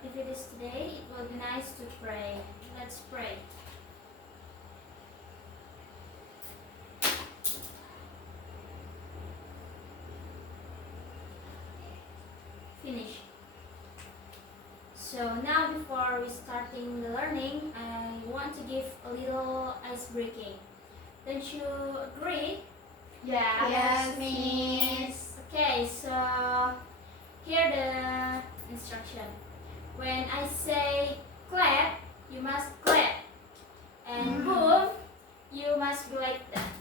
activities today, it will be nice to pray. Let's pray. Finish. So now before we starting the learning, I want to give a little ice breaking. Don't you agree? Yes, Miss. Okay, so here the instruction. When I say clap, you must clap. And boom, you must be like that.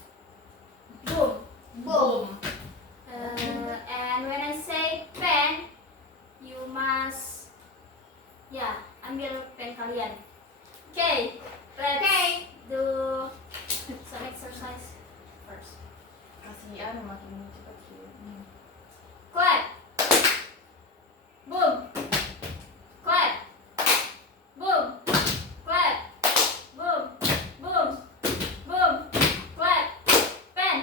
Boom. Boom. And when I say pen, you must ambil pen kalian. Okay, let's do some exercise first. Kasih makin cepat sih. Clap. Boom. Clap. Boom. Clap. Boom. Boom. Boom. Clap. Pen.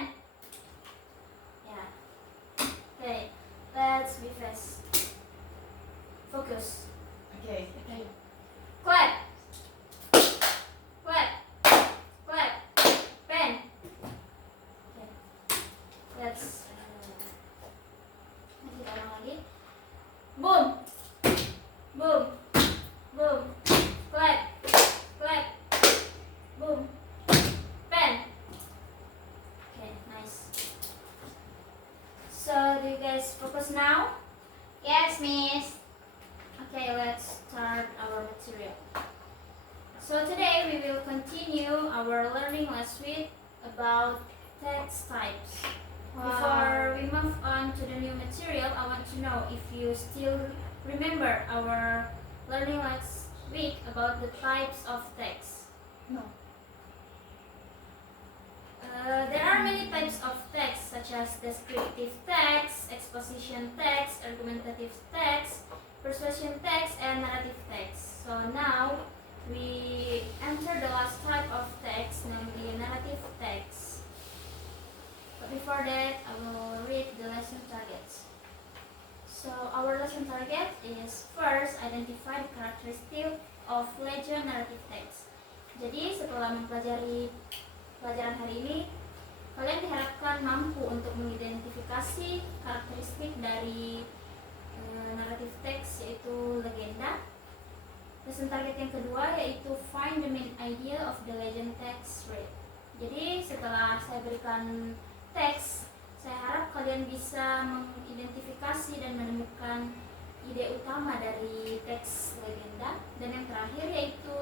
Yeah. Okay. Let's be fast. Focus. Okay. Clap. Clap. Clap. Pen. Okay. Let's kita ulang lagi. Boom. Boom. Boom. Clap. Clap. Boom. Pen. Okay, nice. So, do you guys focus now? Yes, Miss. Okay, let's start our material. So today we will continue our learning last week about text types. Before we move on to the new material, I want to know if you still remember our learning last week about the types of text. No. There are many types of text such as descriptive text, exposition text, argumentative text, persuasion text, and narrative text. So now we enter the last type of text, namely narrative text. But before that, I will read the lesson targets. So our lesson target is first identify the characteristic of legend narrative text. Jadi setelah mempelajari pelajaran hari ini, kalian diharapkan mampu untuk mengidentifikasi karakteristik dari naratif teks, yaitu legenda. Lesson target yang kedua yaitu find the main idea of the legend text read. Jadi setelah saya berikan teks, saya harap kalian bisa mengidentifikasi dan menemukan ide utama dari teks legenda. Dan yang terakhir yaitu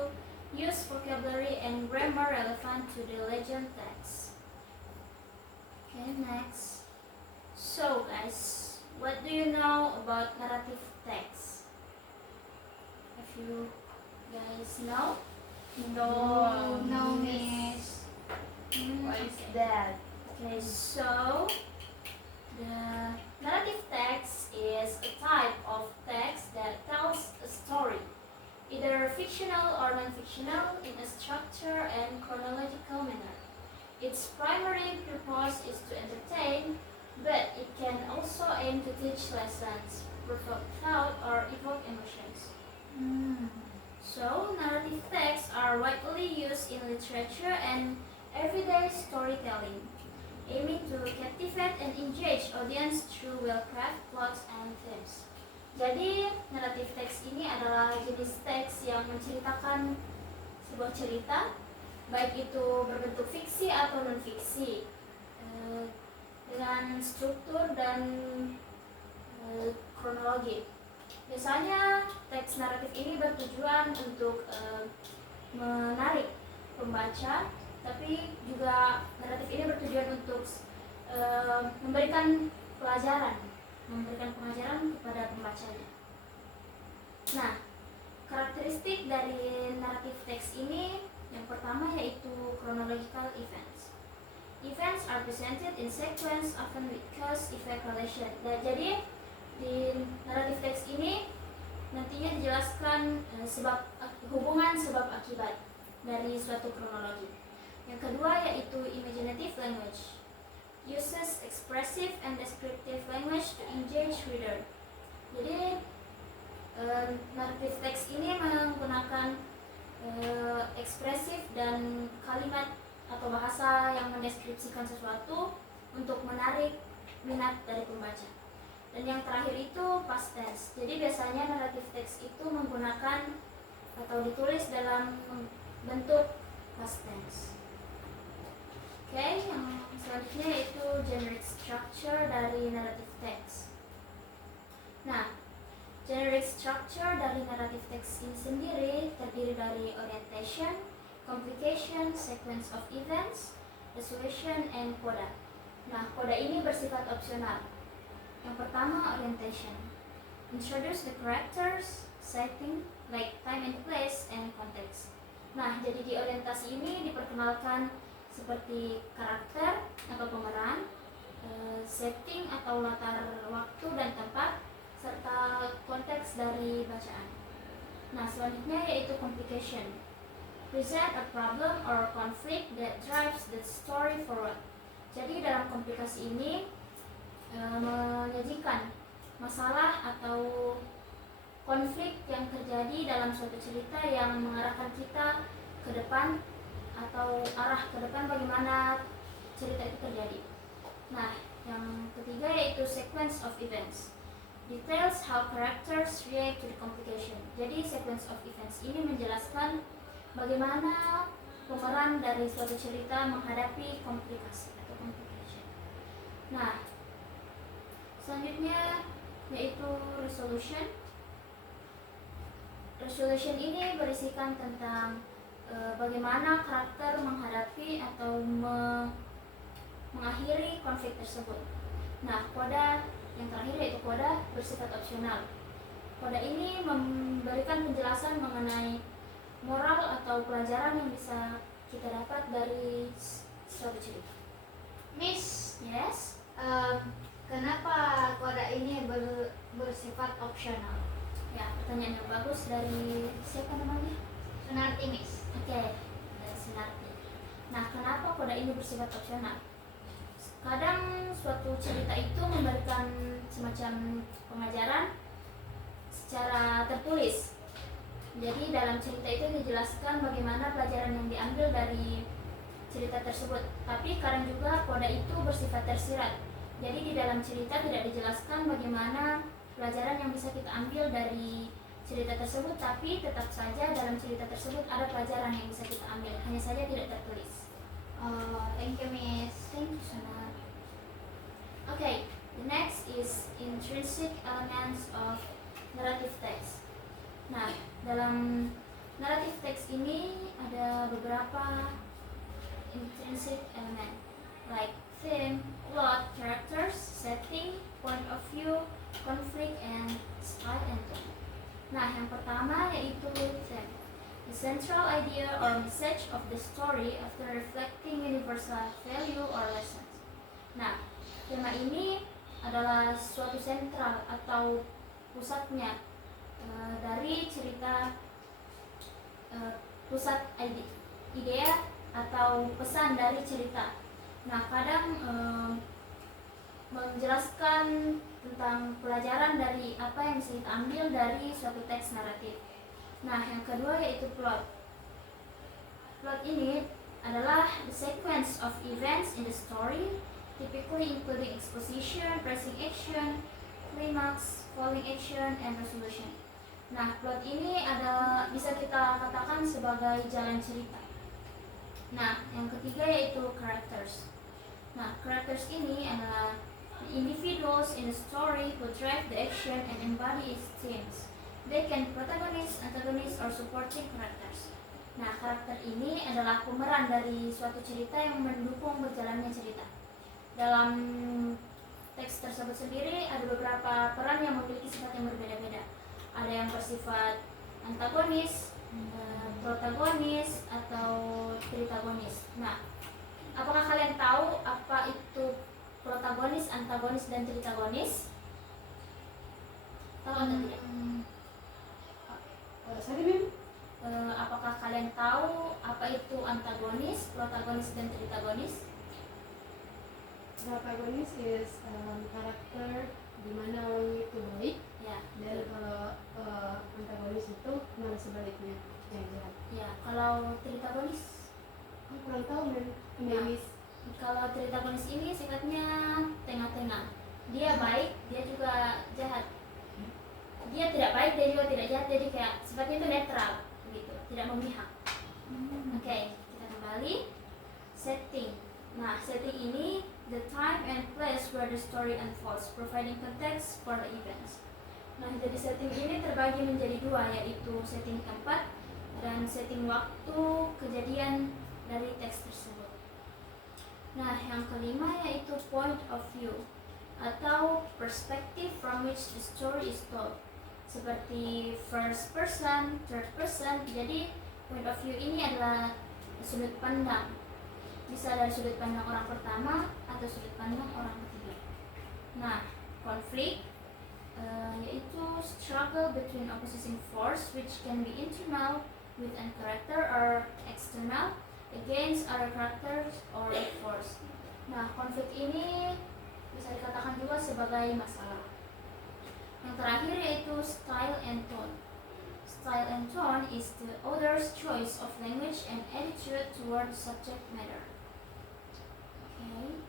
use vocabulary and grammar relevant to the legend text. Okay, next. So guys, what do you know about narrative text? If you guys know? No, Miss. What is that? Okay, so the narrative text is a type of text that tells a story, either fictional or non-fictional, in a structure and chronological manner. Its primary purpose is to entertain, but it can also aim to teach lessons, provoke thought, or evoke emotions. So, narrative texts are widely used in literature and everyday storytelling, aiming to captivate and engage audience through well-crafted plots and themes. Jadi, narrative text ini adalah jenis teks yang menceritakan sebuah cerita, baik itu berbentuk fiksi atau non-fiksi, dengan struktur dan kronologi. Biasanya teks naratif ini bertujuan untuk menarik pembaca, tapi juga naratif ini bertujuan untuk memberikan pelajaran kepada pembacanya. Nah, karakteristik dari naratif teks ini yang pertama yaitu chronological events. Events are presented in sequence, often with cause-effect relation. Nah, jadi di naratif teks ini nantinya dijelaskan hubungan sebab akibat dari suatu kronologi. Yang kedua yaitu imaginative language. Uses expressive and descriptive language to engage reader. Jadi naratif teks mendeskripsikan sesuatu untuk menarik minat dari pembaca. Dan yang terakhir itu past tense. Jadi biasanya naratif teks itu menggunakan atau ditulis dalam bentuk past tense. Oke, yang selanjutnya yaitu generic structure dari narrative text. Nah, generic structure dari narrative text ini sendiri terdiri dari orientation, complication, sequence of events, resolution, and coda. Nah, coda ini bersifat opsional. Yang pertama, orientation. Introduce the characters, setting, like time and place, and context. Nah, jadi di orientasi ini diperkenalkan seperti karakter atau pemeran, setting atau latar waktu dan tempat, serta konteks dari bacaan. Nah, selanjutnya yaitu complication. Present a problem or conflict that drives the story forward. Jadi dalam komplikasi ini menyajikan masalah atau konflik yang terjadi dalam suatu cerita yang mengarahkan kita ke depan atau arah ke depan bagaimana cerita itu terjadi. Nah, yang ketiga yaitu sequence of events. Details how characters react to the complication. Jadi sequence of events ini menjelaskan bagaimana pemeran dari suatu cerita menghadapi komplikasi atau complication. Nah, selanjutnya yaitu resolution. Resolution ini berisikan tentang bagaimana karakter menghadapi atau mengakhiri konflik tersebut. Nah, coda yang terakhir yaitu coda bersifat opsional. Coda ini memberikan penjelasan mengenai moral atau pelajaran yang bisa kita dapat dari suatu cerita. Miss, Yes? kenapa coda ini bersifat opsional? Ya, pertanyaan yang bagus dari siapa namanya? Sunarti, Miss. Oke, dari Sinarti. Nah, kenapa coda ini bersifat opsional? Kadang suatu cerita itu memberikan semacam pengajaran secara tertulis. Jadi dalam cerita itu dijelaskan bagaimana pelajaran yang diambil dari cerita tersebut. Tapi kadang juga coda itu bersifat tersirat. Jadi di dalam cerita tidak dijelaskan bagaimana pelajaran yang bisa kita ambil dari cerita tersebut, tapi tetap saja dalam cerita tersebut ada pelajaran yang bisa kita ambil, hanya saja tidak tertulis. Thank you, Miss. Thank you, Sana. Okay, the next is intrinsic elements of narrative text. Nah, dalam narrative text ini ada beberapa intrinsic element, like theme, plot, characters, setting, point of view, conflict, and style and tone. Nah, yang pertama yaitu theme. The central idea or message of the story after reflecting universal value or lessons. Nah, tema ini adalah suatu sentral atau pusatnya dari cerita, pusat idea atau pesan dari cerita. Nah, kadang menjelaskan tentang pelajaran dari apa yang bisa kita ambil dari suatu teks naratif. Nah, yang kedua yaitu plot. Plot ini adalah the sequence of events in the story, typically including exposition, pressing action, climax, falling action, and resolution. Nah, plot ini bisa kita katakan sebagai jalan cerita. Nah, yang ketiga yaitu characters. Nah, characters ini adalah the individuals in the story who drive the action and embody its themes. They can protagonists, antagonists, or supporting characters. Nah, karakter ini adalah pemeran dari suatu cerita yang mendukung berjalannya cerita. Dalam teks tersebut sendiri ada beberapa peran yang memiliki sifat yang berbeda-beda. Ada yang bersifat antagonis, protagonis, atau tritagonis. Nah, apakah kalian tahu apa itu protagonis, antagonis, dan tritagonis? Tahu atau tidak? Apakah kalian tahu apa itu antagonis, protagonis, dan tritagonis? Protagonis is karakter di mana orangnya itu baik, Ya, dan kalau antagonis itu malah sebaliknya yang jahat. ya. Kalau tritagonis, Aku kurang tahu dan Miss. kalau cerita penulis ini sifatnya tengah-tengah. Dia baik, dia juga jahat. Dia tidak baik, dia juga tidak jahat. Jadi kayak sifatnya itu netral, gitu, tidak memihak. Oke, kita kembali. Setting. Nah, setting ini the time and place where the story unfolds, providing context for the events. Nah, jadi setting ini terbagi menjadi dua, yaitu setting tempat dan setting waktu kejadian dari teks tersebut. Nah, yang kelima yaitu point of view atau perspective from which the story is told, seperti first person, third person. Jadi point of view ini adalah sudut pandang, bisa dari sudut pandang orang pertama atau sudut pandang orang ketiga. Nah, konflik yaitu struggle between opposing force which can be internal with a character or external against other characters or force. Nah, konflik ini bisa dikatakan juga sebagai masalah. Yang terakhir yaitu style and tone. Style and tone is the author's choice of language and attitude toward subject matter. Okay.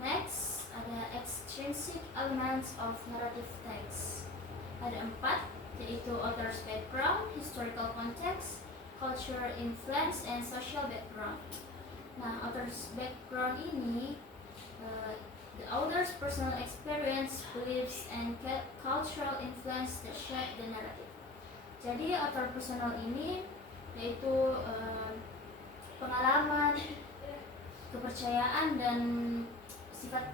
Next, ada extrinsic elements of narrative text. Ada 4, yaitu author's background, historical context, cultural influence, and social background. Nah, author's background ini the author's personal experience, beliefs, and cultural influence that shape the narrative. Jadi author personal ini yaitu pengalaman, kepercayaan, dan sifat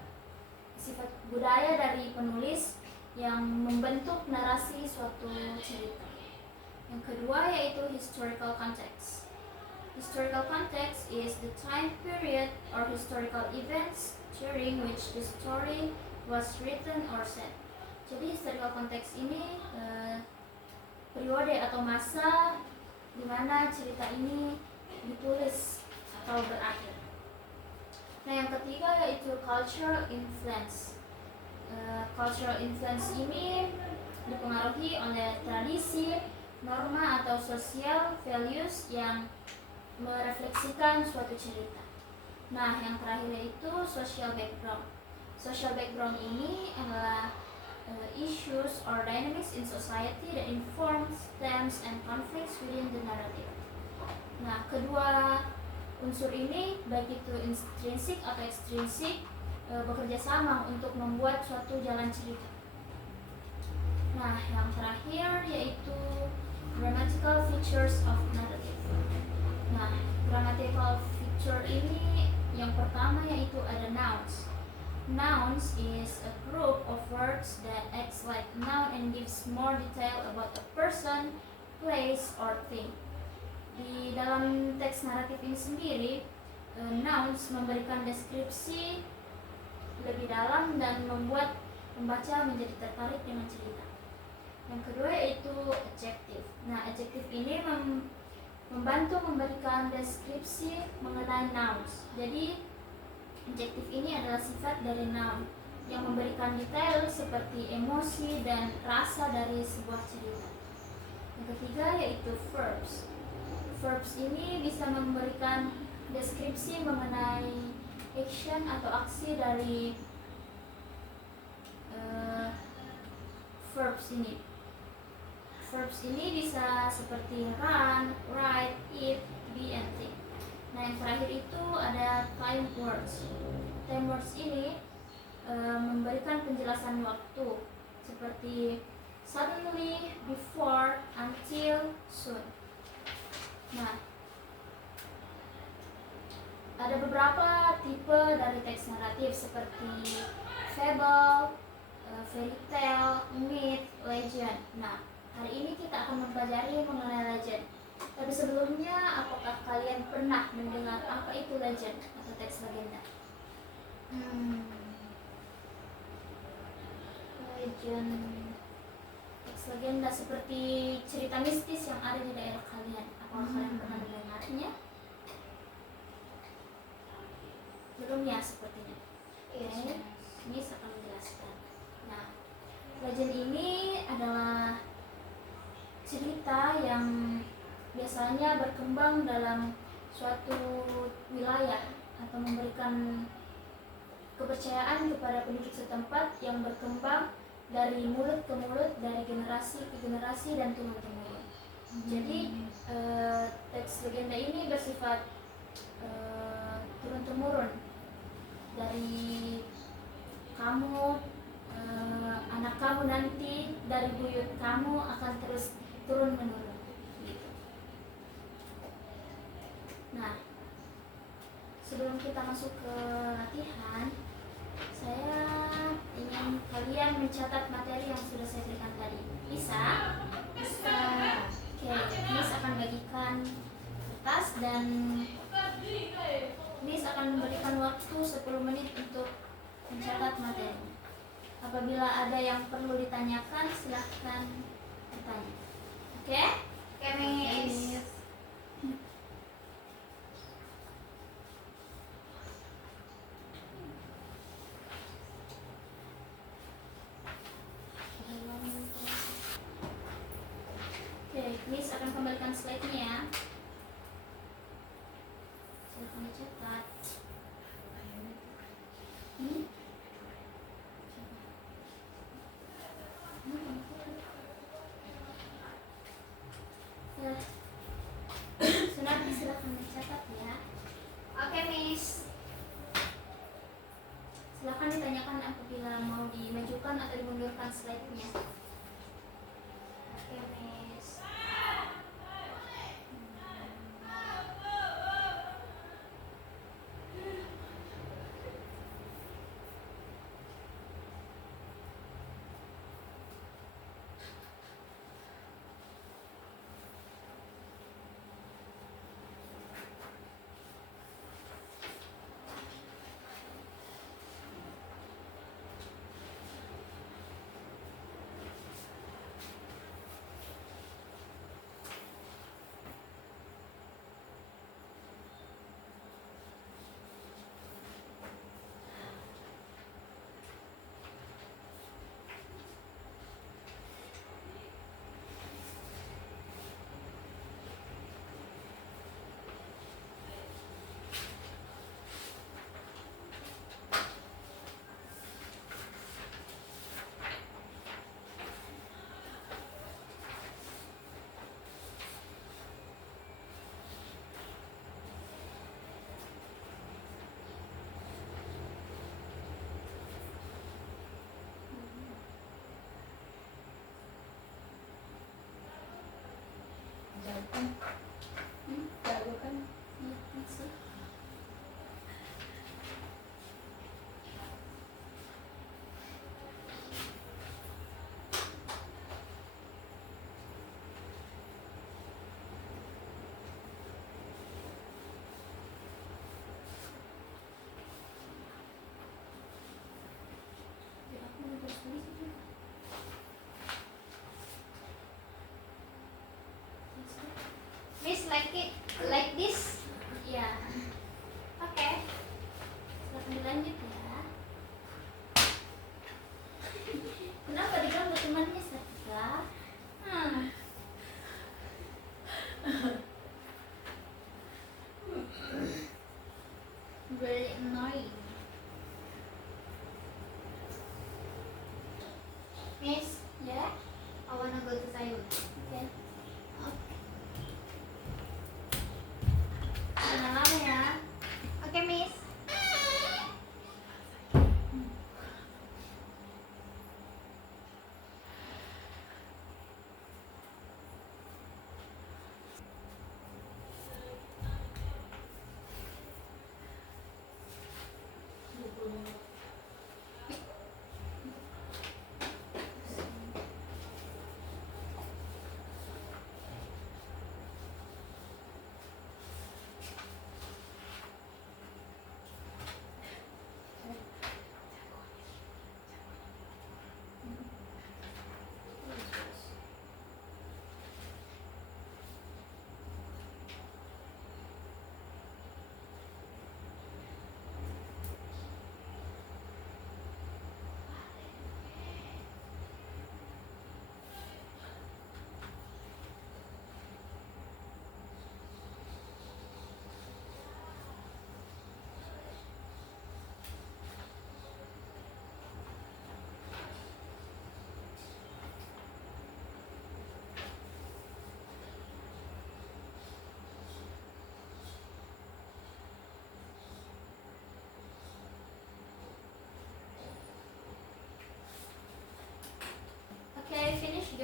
budaya dari penulis yang membentuk narasi suatu cerita. Yang kedua yaitu historical context. Historical context is the time period or historical events during which the story was written or set. Jadi historical context ini periode atau masa di mana cerita ini ditulis atau berakhir. Nah, yang ketiga yaitu cultural influence. Cultural influence ini dipengaruhi oleh tradisi, norma atau social values yang merefleksikan suatu cerita. Nah, yang terakhir yaitu social background. Social background ini adalah issues or dynamics in society that informs themes and conflicts within the narrative. Nah, kedua unsur ini, baik itu intrinsik atau ekstrinsik, bekerja sama untuk membuat suatu jalan cerita. Nah, yang terakhir yaitu grammatical features of narrative. Nah, grammatical feature ini yang pertama yaitu ada nouns. Nouns is a group of words that acts like a noun and gives more detail about a person, place, or thing. Di dalam teks naratif ini sendiri, nouns memberikan deskripsi lebih dalam dan membuat pembaca menjadi tertarik dengan cerita. Yang kedua yaitu adjective. Nah, adjective ini membantu memberikan deskripsi mengenai nouns. Jadi, adjective ini adalah sifat dari noun yang memberikan detail seperti emosi dan rasa dari sebuah cerita. Yang ketiga yaitu verbs. Verbs ini bisa memberikan deskripsi mengenai action atau aksi dari verbs ini. Verbs ini bisa seperti run, write, eat, be, and think. Nah, yang terakhir itu ada time words. Time words ini memberikan penjelasan waktu seperti suddenly, before, until, soon. Nah, ada beberapa tipe dari teks naratif seperti fable, fairy tale, myth, legend. Nah, hari ini kita akan mempelajari mengenai legend. Tapi sebelumnya, apakah kalian pernah mendengar apa itu legend atau teks legenda? Legend, teks legenda seperti cerita mistis yang ada di daerah kalian. Apakah kalian pernah mendengarnya? Belum ya sepertinya. Oke, ini akan menjelaskan. Nah, legend ini adalah cerita yang biasanya berkembang dalam suatu wilayah atau memberikan kepercayaan kepada penduduk setempat yang berkembang dari mulut ke mulut, dari generasi ke generasi dan turun-temurun. Jadi teks legenda ini bersifat turun-temurun dari kamu, anak kamu nanti, dari buyut kamu akan terus turun-menurun. Gitu. Nah, sebelum kita masuk ke latihan, saya ingin kalian mencatat materi yang sudah saya berikan tadi. Bisa? Bisa. Oke, Miss akan bagikan kertas dan Miss akan memberikan waktu 10 menit untuk mencatat materi. Apabila ada yang perlu ditanyakan, silahkan bertanya. Oke? Oke, Miss. Oke, Miss akan kembalikan slide-nya ya. Silahkan dicatat. Hmm? Ya. Sunarti silahkan dicatat ya. Oke, Miss. Silahkan ditanyakan apabila mau dimajukan atau dimundurkan slide-nya. Oke, Miss. Jago kan? Ya, masih. Ya, aku mau terus tulis itu. Miss, like it like this. Ya, Oke. silahkan dilanjut ya. Kenapa diganggu temannya Satika? Hmm. Very annoying. Miss, Ya, I wanna go to toilet. oke.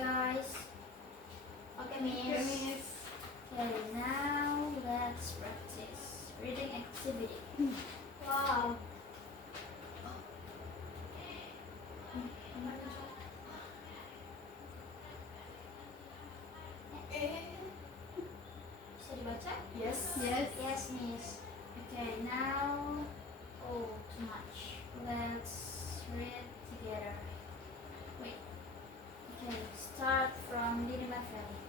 guys. Okay, Okay, Miss. Miss. Okay, now let's practice reading activity. Wow. Bisa dibaca? Yes. Yes. Yes, Miss. Okay, now Oh, too much. let's read together. Wait. Okay, start from Lirima Valley.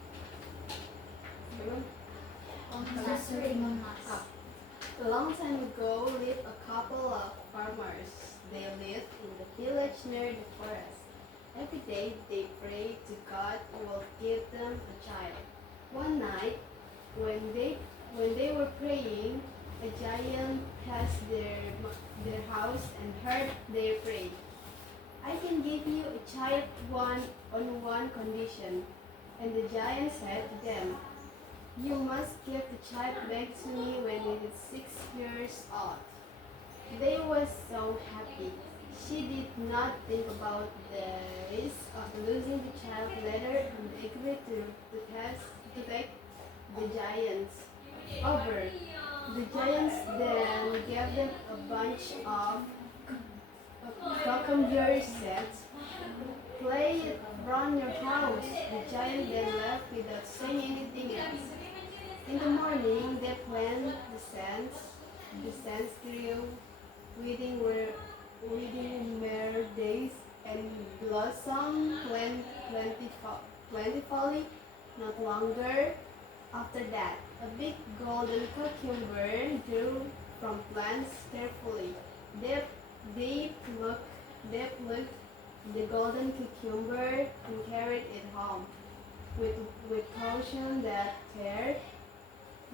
Good. Just Timun Mas. Up. A long time ago lived a couple of farmers. They lived in the village near the forest. Every day they prayed to God who will give them a child. One night, when they were praying, a giant passed their house and heard their prayer. I can give you a child on one condition. And the giant said to them, you must give the child back to me when it is 6 years old. They were so happy. She did not think about the risk of losing the child later and agreed to take the giants over. The giants then gave them a bunch of cucumber seeds. Play it around your house. The giant then left without saying anything else. In the morning, they planted the sands. The sands grew, weeding mere days and blossomed plentifully. Not longer after that, a big golden cucumber grew from plants carefully. They plucked the golden cucumber and carried it home. With caution that care,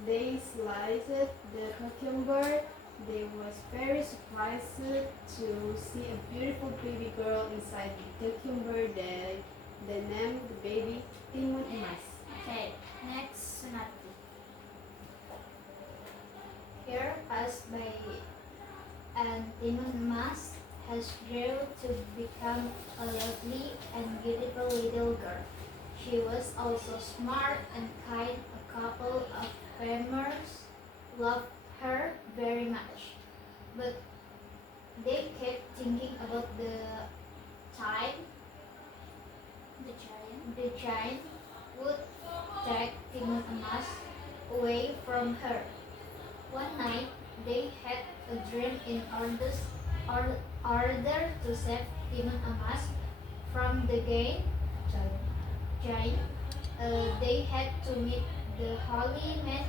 they sliced the cucumber. They was very surprised to see a beautiful baby girl inside the cucumber. They named the baby Timun Emas. Okay, next Sunati. Here passed by, and Timun Mas has grew to become a lovely and beautiful little girl. She was also smart and kind. A couple of farmers loved her very much, but they kept thinking about the time the giant would take Timun Emas away from her. One night, they had a dream in order to save Timun Emas from the giant. They had to meet the holy man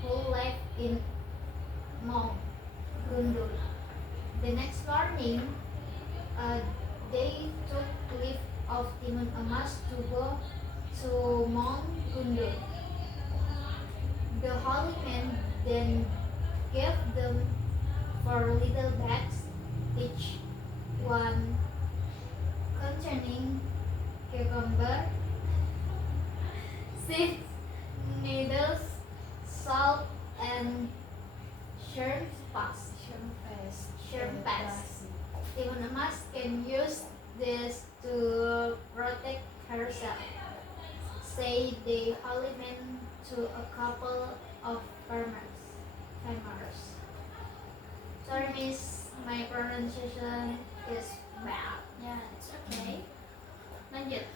who lived in Mount Gundul. The next morning, they took leave of Timun Emas to go to Mount Gundul. The holy man then gave them 4 little bags, each one containing cucumber, seeds, needles, salt, and shrimp paste. Timun Emas can use this to protect herself, said the holy man to a couple of farmers. Sorry, miss, my pronunciation is bad. Yeah, it's okay. Lanjut.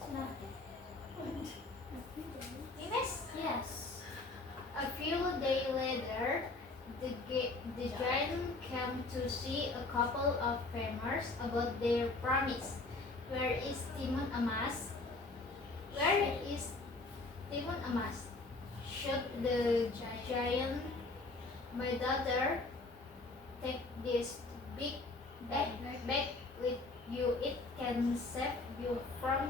Sunati. Miss, Yes. a few days later, the giant came to see a couple of farmers about their promise. Where is Timun Emas? Where is Timun Emas? Should the giant, my daughter, take this big bag with you? It can save you from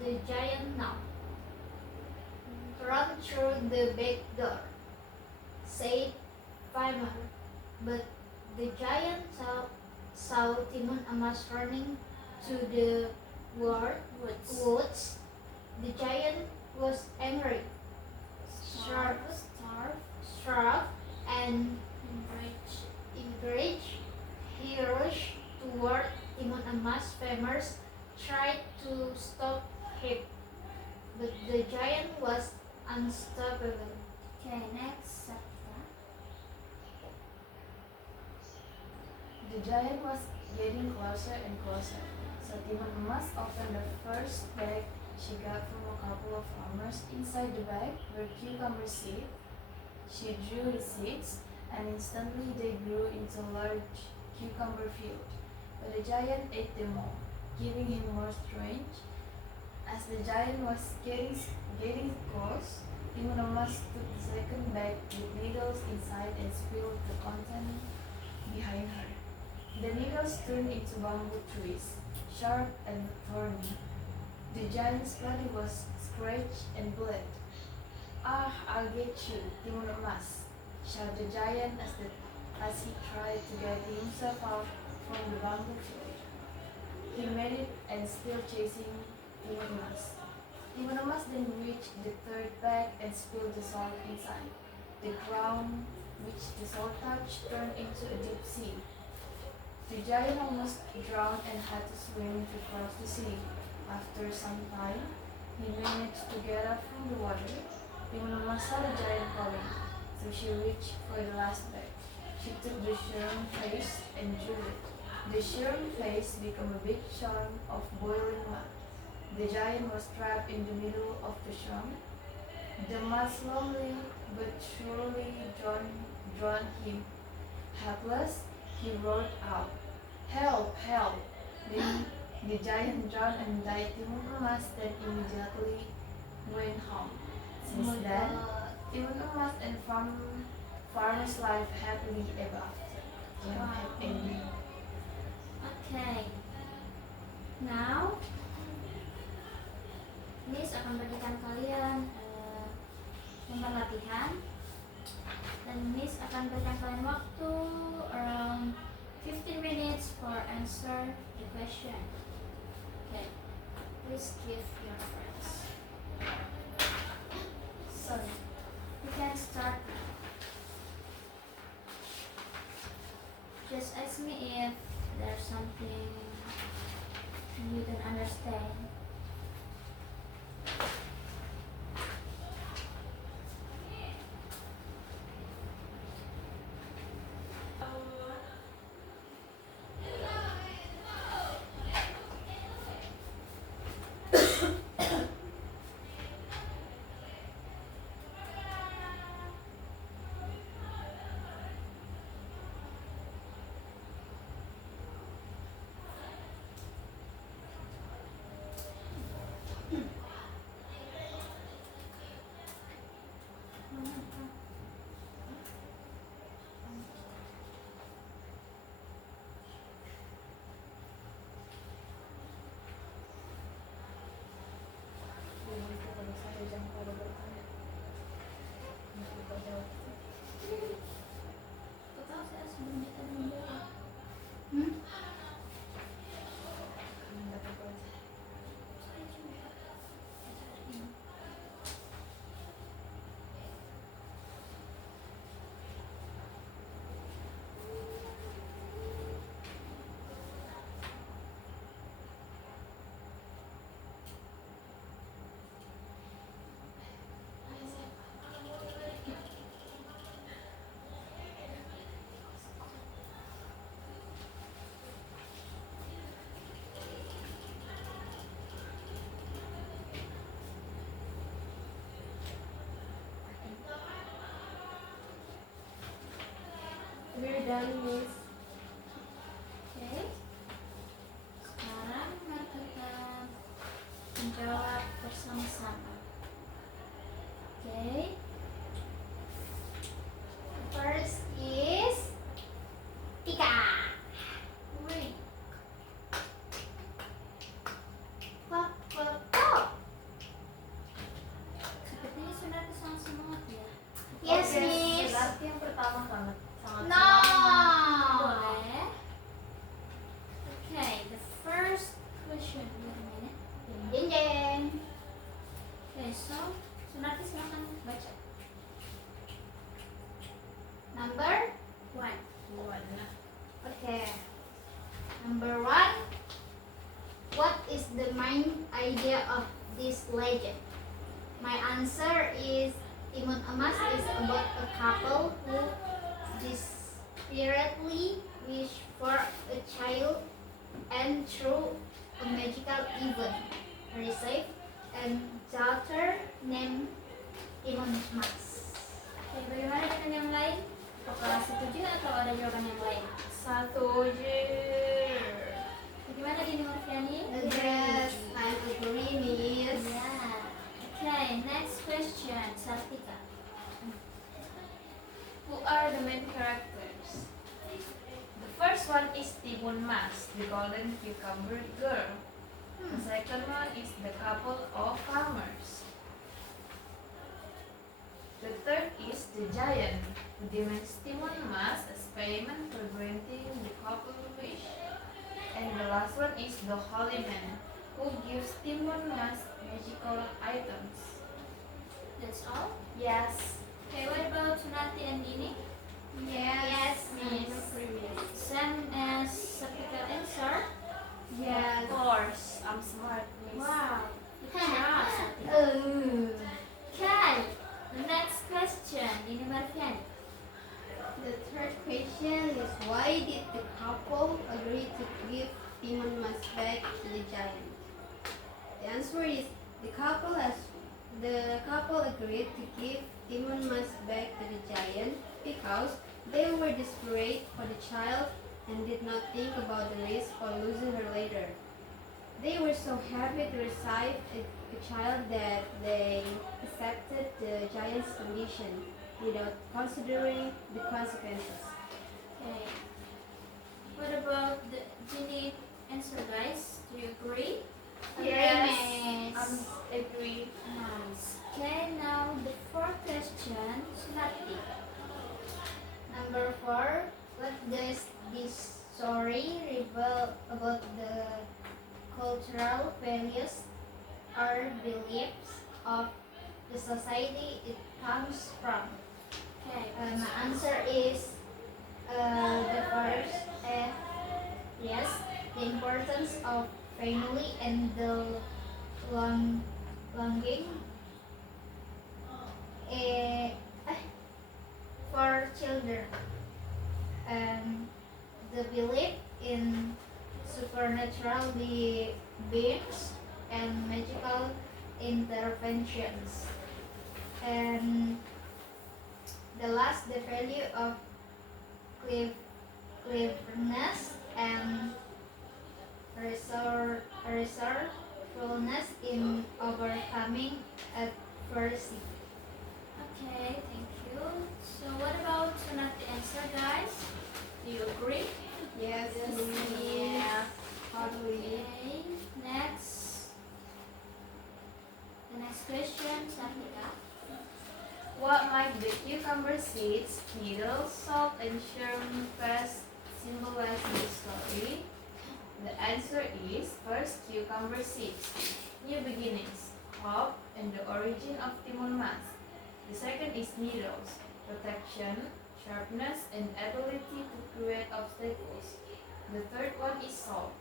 the giant now. Run through the back door, said farmer. But the giant saw Timun Emas running to the woods. The giant was angry, starved, and enraged. He rushed toward Timun Emas' farmers tried to stop him, but the giant was unstoppable. Okay, next, Sakita. The giant was getting closer and closer, so Timun Emas opened the first bag she got from a couple of farmers. Inside the bag were cucumber seeds. She drew his seeds, and instantly they grew into a large cucumber field. But the giant ate them all, giving him more strength. As the giant was getting close, Timun Emas took the second bag with needles inside and spilled the content behind her. The needles turned into bamboo trees, sharp and thorny. The giant's body was scratched and bled. "Ah, I'll get you, Timun Emas!" shouted the giant as he tried to get himself out from the bamboo field. He made it and still chasing Timun Emas. Timun Emas then reached the third bag and spilled the salt inside. The ground which the salt touched turned into a deep sea. The giant almost drowned and had to swim to cross the sea. After some time, he managed to get up from the water. Timun Emas saw the giant coming, so she reached for the last bag. She took the shrimp face and drew it. The shrimp face became a big chunk of boiling mud. The giant was trapped in the middle of the shrimp. The mud slowly but surely drowned him. Helpless, he roared out, "Help! Help!" Then the giant drowned and died. Timun Emas then immediately went home. Since then, Timun Emas and farmer's life happily ever after. Happy ending. Okay. Now, Miss akan berikan kalian nomor latihan, dan Miss akan berikan kalian waktu around 15 minutes for answer the question. Okay, please give your friends. So, you can start now. Just ask me if there's something you don't understand. Kalau saya jangan pada bertanya. Mesti kau jawab. Kau tahu saya sebelum kita membuat. Anda kau aja. Saya juga. We're done, Miss. Oke. Sekarang mari kita menjawab bersama-sama. Oke. First is Tika. Wait. Pop, pop, pop. Sepertinya sudah sangat semangat ya. Yes, Oke, Miss. berarti yang pertama sangat No. Boleh. Okay, the first question. Wait a minute. Jeng jeng. Okay, so Sunarti silakan baca. Number. One. Okay. Number 1. What is main idea of this legend? My answer is Timun Emas is about a couple who desperately wish for a child and through a magical event received a daughter named Timun Emas. Oke, bagaimana dengan yang lain? Apakah setuju atau ada jawaban yang lain? Setuju. Bagaimana Dini Marfiani? Yes, I agree, Miss. Yeah. Okay, next question, Sartika. Who are the main characters? The first one is Timun Mas, the golden cucumber girl. The second one is the couple of farmers. The third is the giant, who demands Timun Mas as payment for granting the couple wish. And the last one is the holy man, who gives Timun Mas magical items. That's all? Yes. Okay, what about Sunati and Dini? Yes, I Miss. agree, Miss. Same as Sartika answer? Yes. Of course, I'm smart, miss. Wow. Good job, Sartika. Okay, the next question, Dini Marfiani. The third question is why did the couple agree to give Timun Mas back to the giant? The answer is the couple agreed to give Timun Mas back to the giant because they were desperate for the child and did not think about the risk of losing her later. They were so happy to receive a child that they accepted the giant's condition without considering the consequences. Okay. What about the Dini answer, guys? Do you agree? Yes, Miss. agree. Nice. Okay, now the fourth question, Sunati. Number 4. What does this story reveal about the cultural values or beliefs of the society it comes from? Okay. My answer is the first F. Yes, the importance of family and the longing eh, for children. The belief in supernatural beings and magical interventions. And the last, the value of cleverness and resourcefulness in overcoming adversity. Okay, thank you. So what about Sunati answer, guys? Do you agree? Yes, Yeah. totally. Okay, next. The next question, Sartika. What might the cucumber seeds, needles, salt, and sherm paste symbolize in the story? The answer is first cucumber seeds, new beginnings, hope, and the origin of Timun Mas. The second is needles, protection, sharpness, and ability to create obstacles. The third one is salt,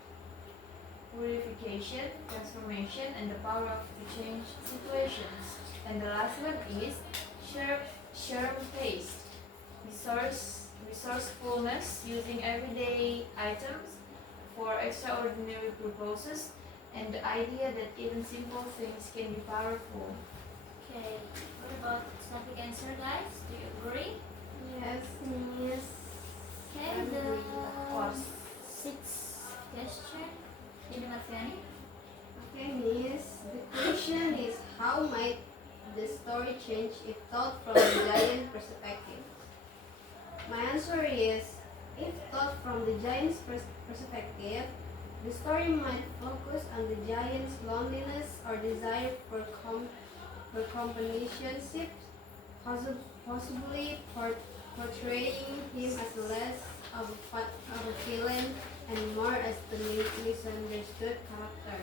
purification, transformation, and the power to change situations. And the last one is sherm paste, resourcefulness, using everyday items for extraordinary purposes, and the idea that even simple things can be powerful. Okay, what about Sunati answer, guys? Do you agree? Yes, Miss. Okay, the Of course. sixth question, Dini Marfiani. Okay, Miss. The question is how might the story change if told from the giant perspective? My answer is if told from the giant's perspective, the story might focus on the giant's loneliness or desire for companionship, possibly portraying him as less of a villain and more as the misunderstood character.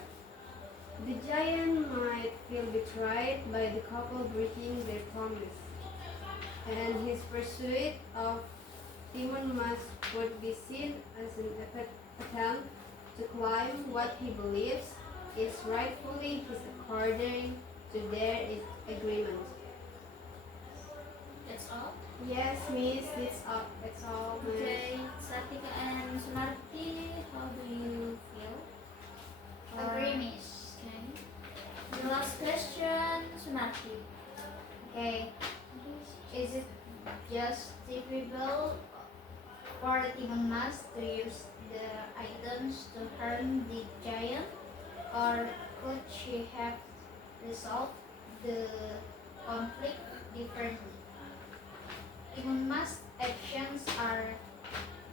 The giant might feel betrayed by the couple breaking their promise, and his pursuit of Timun Mas would be seen as an attempt to climb what he believes is rightfully his according to their agreement. That's all. Yes, Miss, that's all, Miss. Okay, Sartika and Sunarti, how do you feel? Agree, miss. Okay. The last question, Sunarti. Okay. Is it justifiable for Timon Mas to use the items to harm the giant, or could she have resolved the conflict differently? Timon Mas' actions are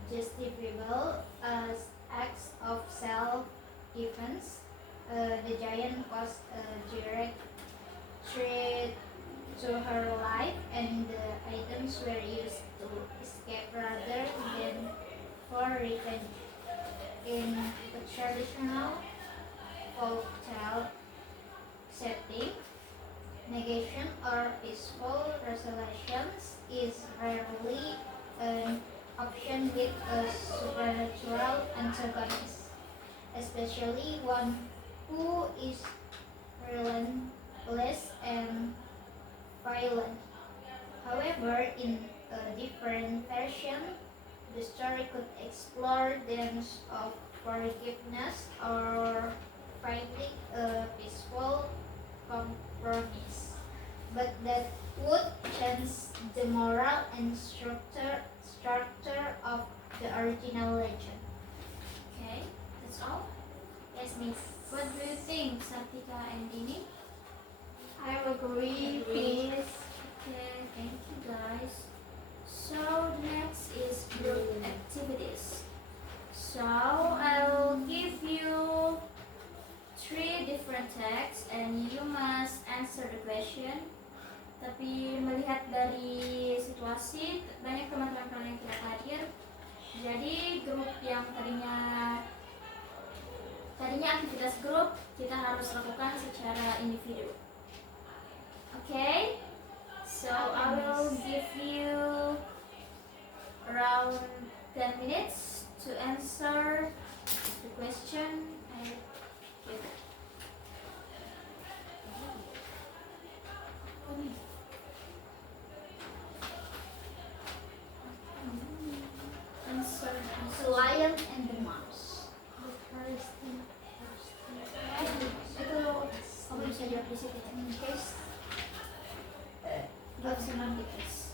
justifiable as acts of self-defense. The giant was a direct threat to her life, and the items were used to escape rather than for revenge. In the traditional folktale setting, negation or peaceful resolutions is rarely an option with a supernatural antagonist, especially one who is relentless and violent. However, in a different version, the story could explore themes of forgiveness or finding a peaceful compromise, but that would change the moral and structure of the original legend. Okay, that's all. Yes, miss. What do you think, Sartika and Dini? I agree, Agree. Miss. Okay, thank you guys. So next is group activities. So I'll give you 3 different texts and you must answer the question. Tapi melihat dari situasi banyak teman-teman kalian yang tidak hadir, jadi grup yang tadinya aktivitas grup kita harus lakukan secara individu. Okay, so I will give you around 10 minutes to answer the question I give. Answer The Lion and the Mouse. itu kamu bisa jawab di situ ya. Case Jawab semantics.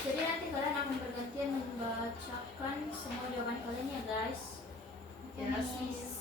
Jadi nanti kalian akan bergantian membacakan semua jawaban kalian ya guys. Yes.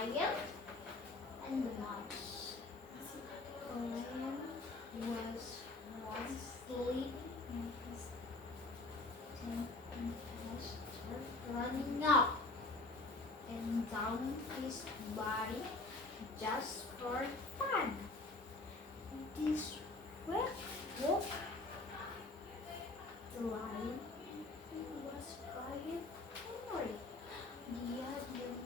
Lion and the Mouse. The lion was once sleeping in his tent and was running up and down his body just for fun. This wet wolf, the lion, he was crying angry. Dia diam.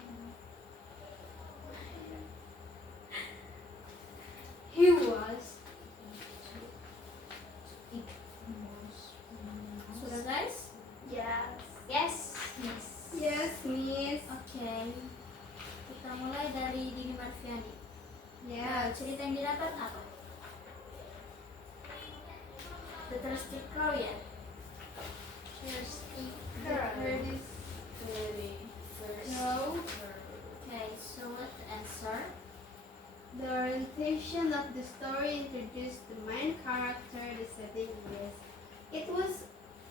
He was Sudah guys? Yes. Yes, miss. Yes, Miss. Oke. Kita mulai dari Dini Marfiani. Yes. Cerita yang didapat apa? The Thirsty Crow ya? Thirsty The girl. Curtis Very first. Crow. Okay, so what the answer? The orientation of the story introduced the main character. The setting is it was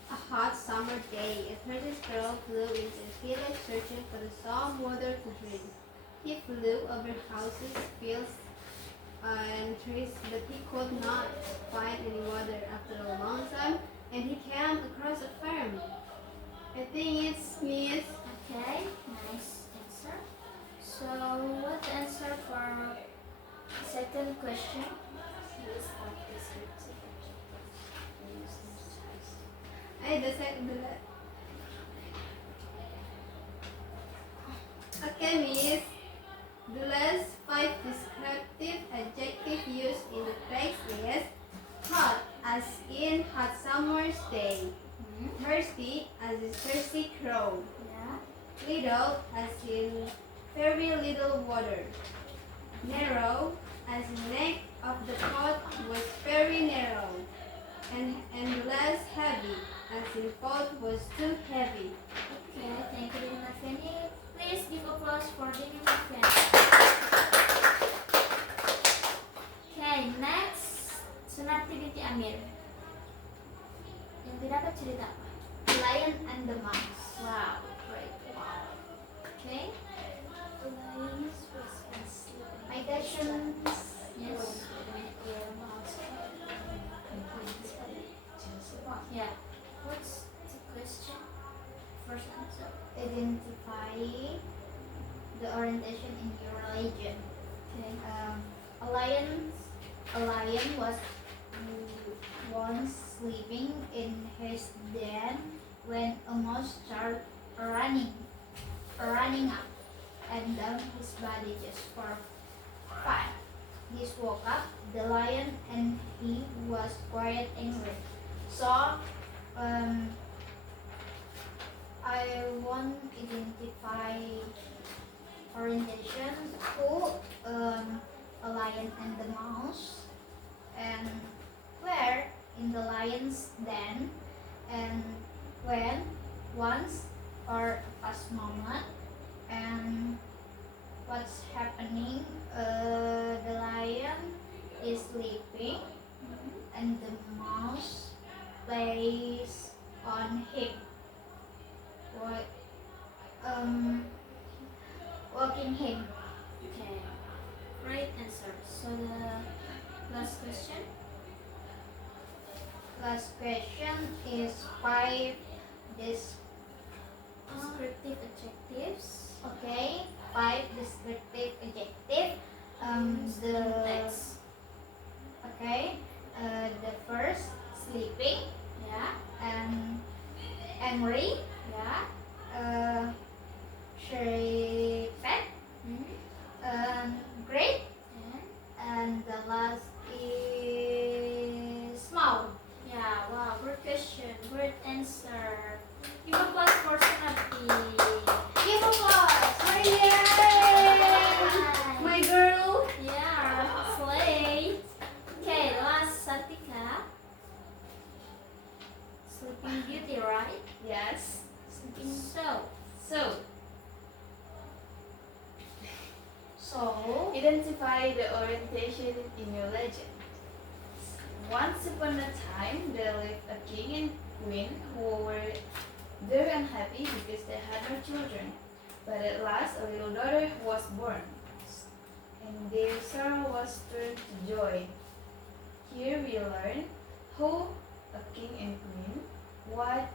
a hot summer day. A tortoise girl flew into a village searching for the salt water to drink. He flew over houses, fields, and trees, but he could not find any water. After a long time, and he came across a farm. I think it's Miss. Okay, nice answer. So, what the answer for the second question? Use of descriptive adjectives. Use these types. Okay, Miss. The last 5 descriptive adjectives used in the text is hot, as in hot summer's day. Thirsty, as in thirsty crow. Yeah. Little, as in very little water. Narrow, as in neck of the pot was very narrow. And less heavy, as in pot was too heavy. Okay, thank you, Dini Marfiani. Please give applause for Dini Marfiani. Okay, next, Sunarti binti Amir. Yang didapat cerita apa? The Lion and the Mouse. Wow, great. Wow. Okay. The lion was asleep. My questions. Yes. Yeah. What's the question? First answer. Identify the orientation in your religion. Okay. A lion was once sleeping in his den when a mouse started running up and down his body just for fun. This woke up the lion and he was quite angry. So, I won't identify orientation to a lion and the mouse, and where in the lion's den, and when, once, or past moment, and what's happening. The lion is sleeping, and the mouse plays on him. What? Walking him. Okay. Great answer. So the last question. Last question is 5 this. Descriptive adjectives. Okay, 5 descriptive adjective. The Text. okay. The first sleeping Yeah. and angry. Yeah. Fat great, and the last is small. Yeah. Wow. Great question. Great answer. Give applause for Sunarti. Give applause. My girl. Yeah. Slay. Okay. Last Sartika. Sleeping Beauty, right? Yes. Sleeping So Identify the orientation in your legend. Once upon a time, there lived a king and queen who were very unhappy because they had no children. But at last, a little daughter was born. and their sorrow was turned to joy. Here we learn how a king and queen, what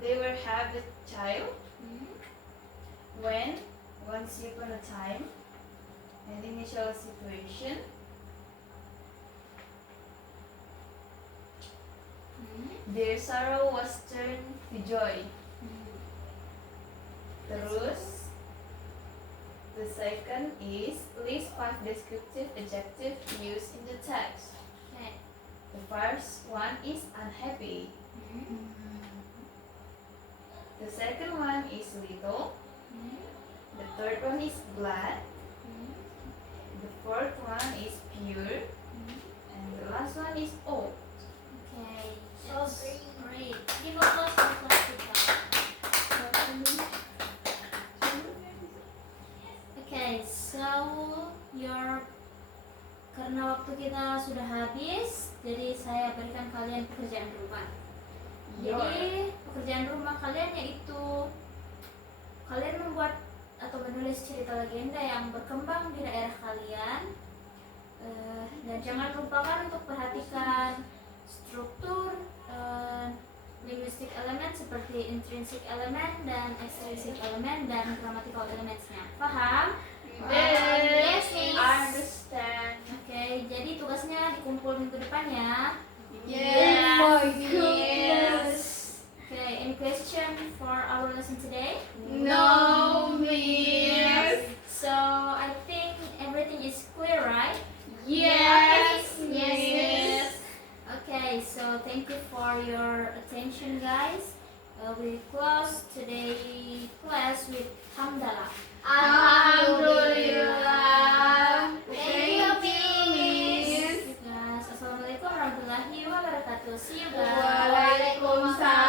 they were have a child when once upon a time an initial situation their sorrow was turned to joy. Terus, the second is list 5 descriptive adjectives used in the text. Okay. The first one is unhappy. The second one is little. The third one is glad. The fourth one is pure. And the last one is old. Okay. So That's great. great. Give a applause for Plastica. Okay, so karena waktu kita sudah habis, jadi saya berikan kalian pekerjaan rumah. Jadi pekerjaan rumah kalian yaitu kalian membuat atau menulis cerita legenda yang berkembang di daerah kalian. Dan jangan lupakan untuk perhatikan struktur linguistic elemen seperti intrinsic elemen dan extrinsic elemen dan grammatical elementsnya. Paham? Yes, I miss. understand. Oke, jadi tugasnya dikumpul minggu depan ya. Yes. Oh my goodness. Okay, any question for our lesson today? No, miss. So I think everything is clear, right? Yes, Yes, miss. Okay, so thank you for your attention, guys. We close today's class with hamdalah. Alhamdulillah. Thank you, miss. Guys, assalamualaikum warahmatullahi wabarakatuh. See you guys. Waalaikumsalam.